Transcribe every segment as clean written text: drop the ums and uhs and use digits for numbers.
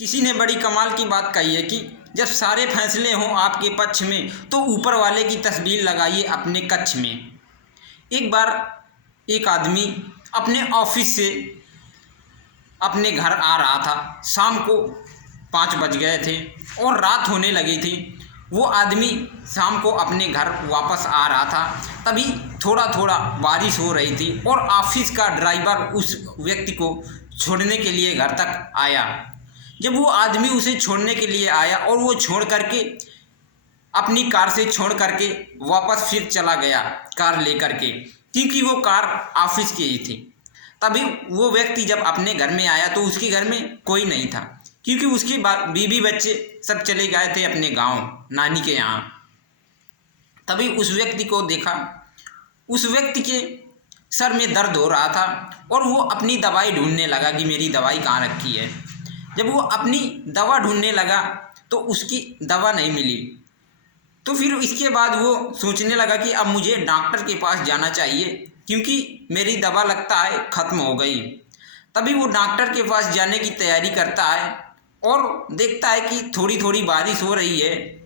किसी ने बड़ी कमाल की बात कही है कि जब सारे फैसले हों आपके पक्ष में तो ऊपर वाले की तस्वीर लगाइए अपने कक्ष में। एक बार एक आदमी अपने ऑफिस से अपने घर आ रहा था। शाम को 5 बज गए थे और रात होने लगी थी। वो आदमी शाम को अपने घर वापस आ रहा था, तभी थोड़ा थोड़ा बारिश हो रही थी और ऑफिस का ड्राइवर उस व्यक्ति को छोड़ने के लिए घर तक आया। जब वो आदमी उसे छोड़ने के लिए आया और वो छोड़ करके अपनी कार से छोड़ करके वापस फिर चला गया कार लेकर के, क्योंकि वो कार ऑफिस की ही थी। तभी वो व्यक्ति जब अपने घर में आया तो उसके घर में कोई नहीं था, क्योंकि उसके बीवी बच्चे सब चले गए थे अपने गांव नानी के यहाँ। तभी उस व्यक्ति को देखा, उस व्यक्ति के सर में दर्द हो रहा था और वो अपनी दवाई ढूंढने लगा कि मेरी दवाई कहाँ रखी है। जब वो अपनी दवा ढूंढने लगा तो उसकी दवा नहीं मिली। तो फिर इसके बाद वो सोचने लगा कि अब मुझे डॉक्टर के पास जाना चाहिए, क्योंकि मेरी दवा लगता है ख़त्म हो गई। तभी वो डॉक्टर के पास जाने की तैयारी करता है और देखता है कि थोड़ी थोड़ी बारिश हो रही है।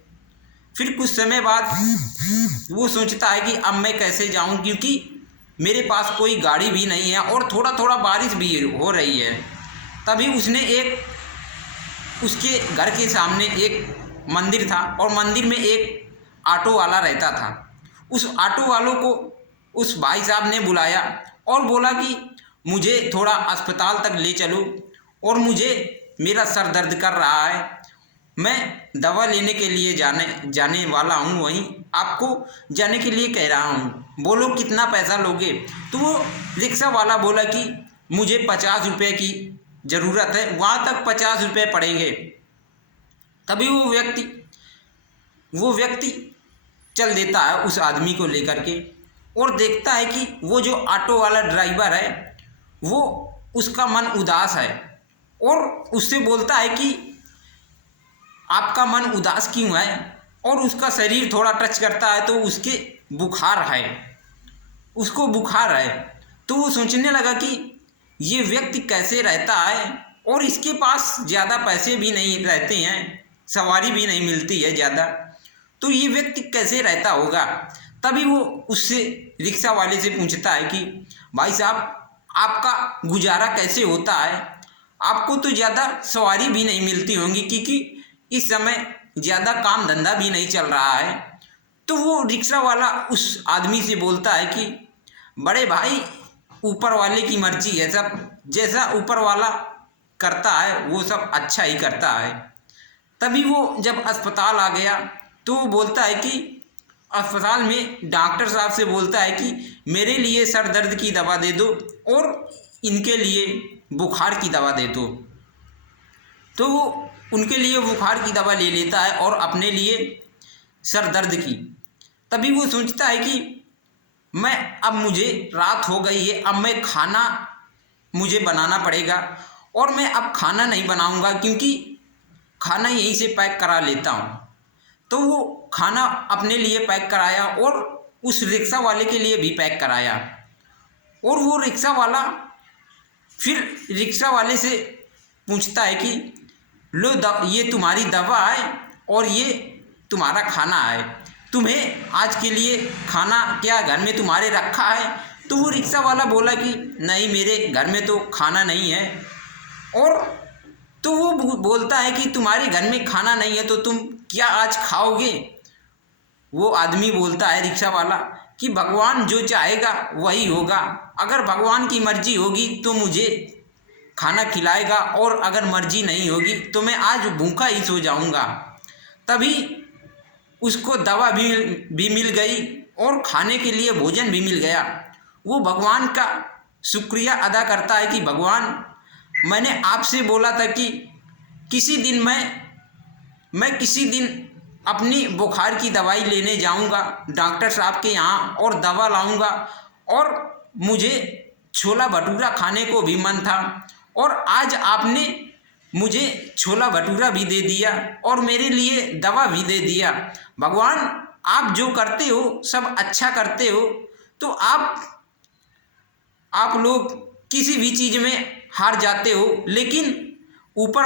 फिर कुछ समय बाद वो सोचता है कि अब मैं कैसे जाऊं, क्योंकि मेरे पास कोई गाड़ी भी नहीं है और थोड़ा थोड़ा बारिश भी हो रही है। तभी उसके घर के सामने एक मंदिर था और मंदिर में एक ऑटो वाला रहता था। उस ऑटो वालों को उस भाई साहब ने बुलाया और बोला कि मुझे थोड़ा अस्पताल तक ले चलो और मुझे मेरा सर दर्द कर रहा है, मैं दवा लेने के लिए जाने वाला हूँ, वहीं आपको जाने के लिए कह रहा हूँ, बोलो कितना पैसा लोगे। तो वो रिक्शा वाला बोला कि मुझे 50 रुपये की ज़रूरत है, वहाँ तक 50 रुपये पड़ेंगे। तभी वो व्यक्ति चल देता है उस आदमी को लेकर के और देखता है कि वो जो ऑटो वाला ड्राइवर है वो उसका मन उदास है और उससे बोलता है कि आपका मन उदास क्यों है, और उसका शरीर थोड़ा टच करता है तो उसको बुखार है। तो वो सोचने लगा कि ये व्यक्ति कैसे रहता है और इसके पास ज़्यादा पैसे भी नहीं रहते हैं, सवारी भी नहीं मिलती है ज़्यादा, तो ये व्यक्ति कैसे रहता होगा। तभी वो उससे रिक्शा वाले से पूछता है कि भाई साहब आपका गुजारा कैसे होता है, आपको तो ज़्यादा सवारी भी नहीं मिलती होंगी, क्योंकि इस समय ज़्यादा काम धंधा भी नहीं चल रहा है। तो वो रिक्शा वाला उस आदमी से बोलता है कि बड़े भाई ऊपर वाले की मर्जी है, सब जैसा ऊपर वाला करता है वो सब अच्छा ही करता है। तभी वो जब अस्पताल आ गया तो वो बोलता है कि अस्पताल में डॉक्टर साहब से बोलता है कि मेरे लिए सर दर्द की दवा दे दो और इनके लिए बुखार की दवा दे दो। तो वो उनके लिए बुखार की दवा ले लेता है और अपने लिए सर दर्द की। तभी वो सोचता है कि मुझे रात हो गई है, अब मैं खाना मुझे बनाना पड़ेगा और मैं अब खाना नहीं बनाऊंगा, क्योंकि खाना यहीं से पैक करा लेता हूँ। तो वो खाना अपने लिए पैक कराया और उस रिक्शा वाले के लिए भी पैक कराया। और वो रिक्शा वाला फिर रिक्शा वाले से पूछता है कि लो ये तुम्हारी दवा है और ये तुम्हारा खाना है, तुम्हें आज के लिए खाना क्या घर में तुम्हारे रखा है। तो वो रिक्शा वाला बोला कि नहीं, मेरे घर में तो खाना नहीं है। और तो वो बोलता है कि तुम्हारे घर में खाना नहीं है तो तुम क्या आज खाओगे। वो आदमी बोलता है रिक्शा वाला कि भगवान जो चाहेगा वही होगा, अगर भगवान की मर्जी होगी तो मुझे खाना खिलाएगा और अगर मर्जी नहीं होगी तो मैं आज भूखा ही सो जाऊंगा। तभी उसको दवा भी मिल गई और खाने के लिए भोजन भी मिल गया। वो भगवान का शुक्रिया अदा करता है कि भगवान, मैंने आपसे बोला था कि किसी दिन अपनी बुखार की दवाई लेने जाऊंगा डॉक्टर साहब के यहाँ और दवा लाऊंगा, और मुझे छोला भटूरा खाने को भी मन था और आज आपने मुझे छोला भटूरा भी दे दिया और मेरे लिए दवा भी दे दिया। भगवान, आप जो करते हो सब अच्छा करते हो। तो आप लोग किसी भी चीज़ में हार जाते हो, लेकिन ऊपर